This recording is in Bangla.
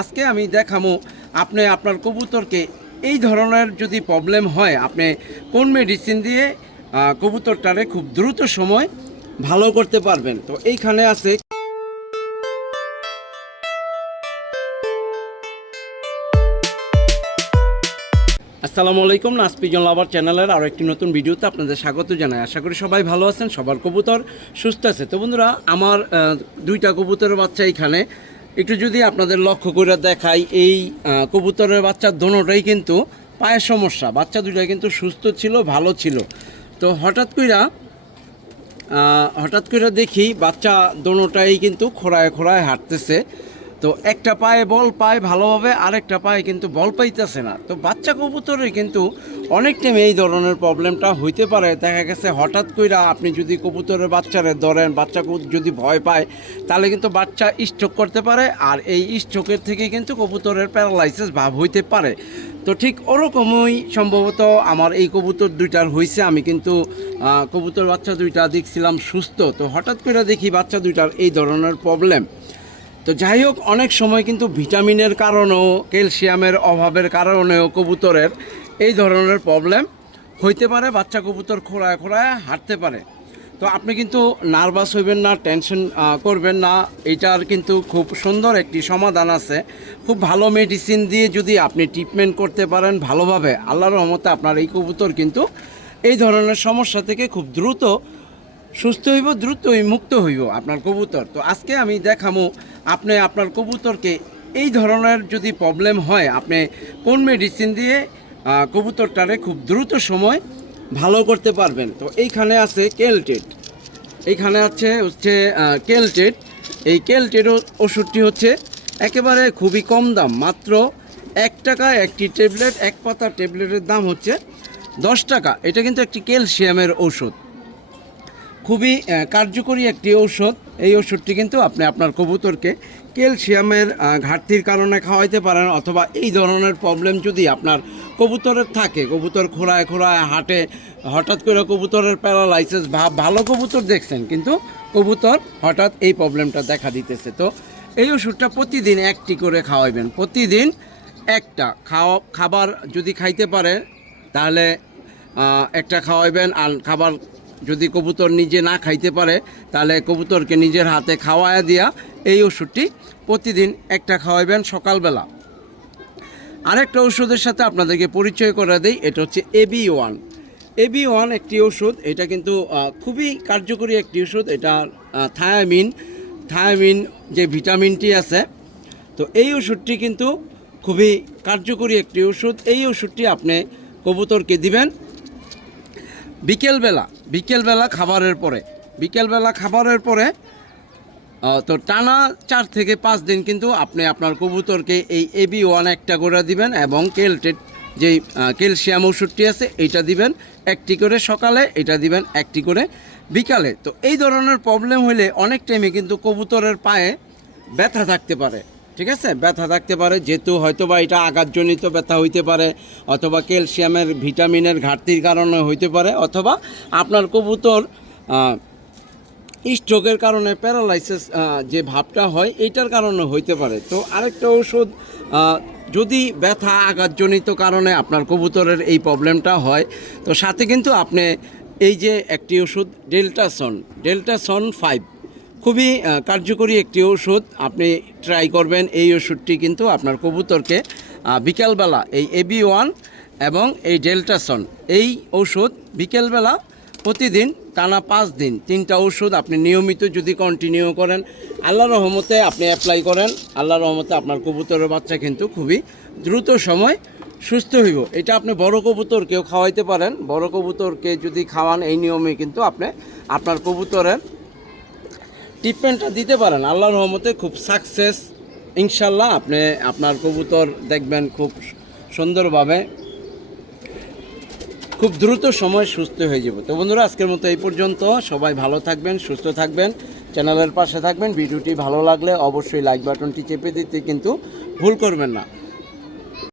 আজকে আমি দেখামো আপনি আপনার কবুতরকে এই ধরনের যদি প্রবলেম হয়, আপনি কোন মেডিসিন দিয়ে কবুতরটারে খুব দ্রুত সময় ভালো করতে পারবেন? তো এইখানে আছে আসসালামু আলাইকুম, নাসপিজন লাভার চ্যানেলের আরও একটি নতুন ভিডিওতে আপনাদের স্বাগত জানাই। আশা করি সবাই ভালো আছেন, সবার কবুতর সুস্থ আছে। তো বন্ধুরা, আমার দুইটা কবুতরের বাচ্চা এখানে। একটু যদি আপনাদের লক্ষ্য করে দেখাই, এই কবুতরের বাচ্চার দোনোটাই কিন্তু পায়ের সমস্যা। বাচ্চা দুটাই কিন্তু সুস্থ ছিল, ভালো ছিল। তো হঠাৎ কইরা হঠাৎ করে দেখি বাচ্চা দোনোটাই কিন্তু খোড়ায় খোড়ায় হাঁটতেছে। তো একটা পায়ে বল পায় ভালোভাবে, আরেকটা পায়ে কিন্তু বল পাইতেছে না। তো বাচ্চা কবুতরের কিন্তু অনেক টাইম এই ধরনের প্রবলেমটা হইতে পারে। দেখা গেছে হঠাৎ কইরা আপনি যদি কবুতরের বাচ্চারে ধরেন, বাচ্চা কবুতর যদি ভয় পায়, তাহলে কিন্তু বাচ্চা স্ট্রোক করতে পারে আর এই স্ট্রোকের থেকে কিন্তু কবুতরের প্যারালাইসিস ভাব হইতে পারে। তো ঠিক ওরকমই সম্ভবত আমার এই কবুতর দুইটার হয়েছে আমি কিন্তু কবুতর বাচ্চা দুইটা দেখছিলাম সুস্থ। তো হঠাৎ করে দেখি বাচ্চা দুইটার এই ধরনের প্রবলেম তো যাই হোক অনেক সময় কিন্তু ভিটামিনের কারণেও, ক্যালসিয়ামের অভাবের কারণেও কবুতরের এই ধরনের প্রবলেম হইতে পারে, বাচ্চা কবুতর খোঁড়ায় খোঁড়ায় হাঁটতে পারে। তো আপনি কিন্তু নার্ভাস হইবেন না, টেনশন করবেন না, এটার কিন্তু খুব সুন্দর একটি সমাধান আছে। খুব ভালো মেডিসিন দিয়ে যদি আপনি ট্রিটমেন্ট করতে পারেন ভালোভাবে, আল্লাহর রহমতে আপনার এই কবুতর কিন্তু এই ধরনের সমস্যা থেকে খুব দ্রুত সুস্থ হইব, দ্রুতই মুক্ত হইব আপনার কবুতর। তো আজকে আমি দেখামো আপনি আপনার কবুতরকে এই ধরনের যদি প্রবলেম হয়, আপনি কোন মেডিসিন দিয়ে কবুতরটারে খুব দ্রুত সময় ভালো করতে পারবেন? তো এইখানে আছে কেলটেট এইখানে আছে হচ্ছে কেলটেট এই কেলটেট ওষুধটি হচ্ছে একেবারে খুবই কম দাম। মাত্র এক টাকা একটি ট্যাবলেট এক পাতা ট্যাবলেটের দাম হচ্ছে দশ টাকা। এটা কিন্তু একটি ক্যালসিয়ামের ঔষধ খুবই কার্যকরী একটি ঔষধ। এই ওষুধটি কিন্তু আপনি আপনার কবুতরকে ক্যালসিয়ামের ঘাটতির কারণে খাওয়াইতে পারেন অথবা এই ধরনের প্রবলেম যদি আপনার কবুতরের থাকে, কবুতর খোড়ায় খোড়ায় হাঁটে, হঠাৎ করে কবুতরের প্যারালাইসিস ভালো কবুতর দেখছেন কিন্তু কবুতর হঠাৎ এই প্রবলেমটা দেখা দিতেছে। তো এই ওষুধটা প্রতিদিন একটি করে খাওয়াইবেন। প্রতিদিন একটা খাওয়া, খাবার যদি খাইতে পারে, তাহলে একটা খাওয়াইবেন আর খাবার যদি কবুতর নিজে না খাইতে পারে, তাহলে কবুতরকে নিজের হাতে খাওয়ায়া দিয়া এই ওষুধটি প্রতিদিন একটা খাওয়াইবেন সকালবেলা। আরেকটা ওষুধের সাথে আপনাদেরকে পরিচয় করে দেই, এটা হচ্ছে এবি ওয়ান এবি ওয়ান একটি ওষুধ, এটা কিন্তু খুবই কার্যকরী একটি ওষুধ, এটা থায়ামিন থায়ামিন যে ভিটামিনটি আছে। তো এই ওষুধটি কিন্তু খুবই কার্যকরী একটি ওষুধ, এই ওষুধটি আপনি কবুতরকে দিবেন বিকেলবেলা বিকেলবেলা খাবারের পরে, বিকেলবেলা খাবারের পরে তো টানা চার থেকে পাঁচ দিন কিন্তু আপনি আপনার কবুতরকে এই এবি ওয়ান একটা করে দিবেন এবং কেলটেট যেই ক্যালসিয়াম ওষুধটি আছে এইটা দিবেন একটি করে সকালে, এটা দিবেন একটি করে বিকালে। তো এই ধরনের প্রবলেম হলে অনেক টাইমে কিন্তু কবুতরের পায়ে ব্যথা থাকতে পারে। ঠিক আছে? ব্যথা থাকতে পারে, যেহেতু হয়তো বা এটা আঘাতজনিত ব্যথা হইতে পারে, অথবা ক্যালসিয়ামের ভিটামিনের ঘাটতির কারণে হইতে পারে, অথবা আপনার কবুতর স্ট্রোকের কারণে প্যারালাইসিস যে ভাবটা হয়, এইটার কারণে হইতে পারে। তো আরেকটা ওষুধ যদি ব্যথা আঘাতজনিত কারণে আপনার কবুতরের এই প্রবলেমটা হয়, তো সাথে কিন্তু আপনি এই যে একটি ওষুধ ডেল্টাসন ডেল্টাসন ফাইভ খুবই কার্যকরী একটি ওষুধ। আপনি ট্রাই করবেন এই ওষুধটি কিন্তু আপনার কবুতরকে বিকালবেলা এই এবি ওয়ান এবং এই ডেল্টাসন এই ওষুধ বিকেলবেলা প্রতিদিন টানা পাঁচ দিন। তিনটা ওষুধ আপনি নিয়মিত যদি কন্টিনিউ করেন, আল্লাহ রহমতে আপনি অ্যাপ্লাই করেন, আল্লাহ রহমতে আপনার কবুতরের বাচ্চা কিন্তু খুবই দ্রুত সময় সুস্থ হইব। এটা আপনি বড় কবুতরকেও খাওয়াইতে পারেন। বড় কবুতরকে যদি খাওয়ান, এই নিয়মে কিন্তু আপনি আপনার কবুতরের ট্রিটমেন্টটা দিতে পারেন। আল্লাহর রহমতে খুব সাকসেস ইনশাল্লাহ আপনি আপনার কবুতর দেখবেন খুব সুন্দরভাবে। খুব দ্রুত সময় সুস্থ হয়ে যাবে। তো বন্ধুরা, আজকের মতো এই পর্যন্ত। সবাই ভালো থাকবেন, সুস্থ থাকবেন। চ্যানেলের পাশে থাকবেন। ভিডিওটি ভালো লাগলে অবশ্যই লাইক বাটনটি চেপে দিতে কিন্তু ভুল করবেন না।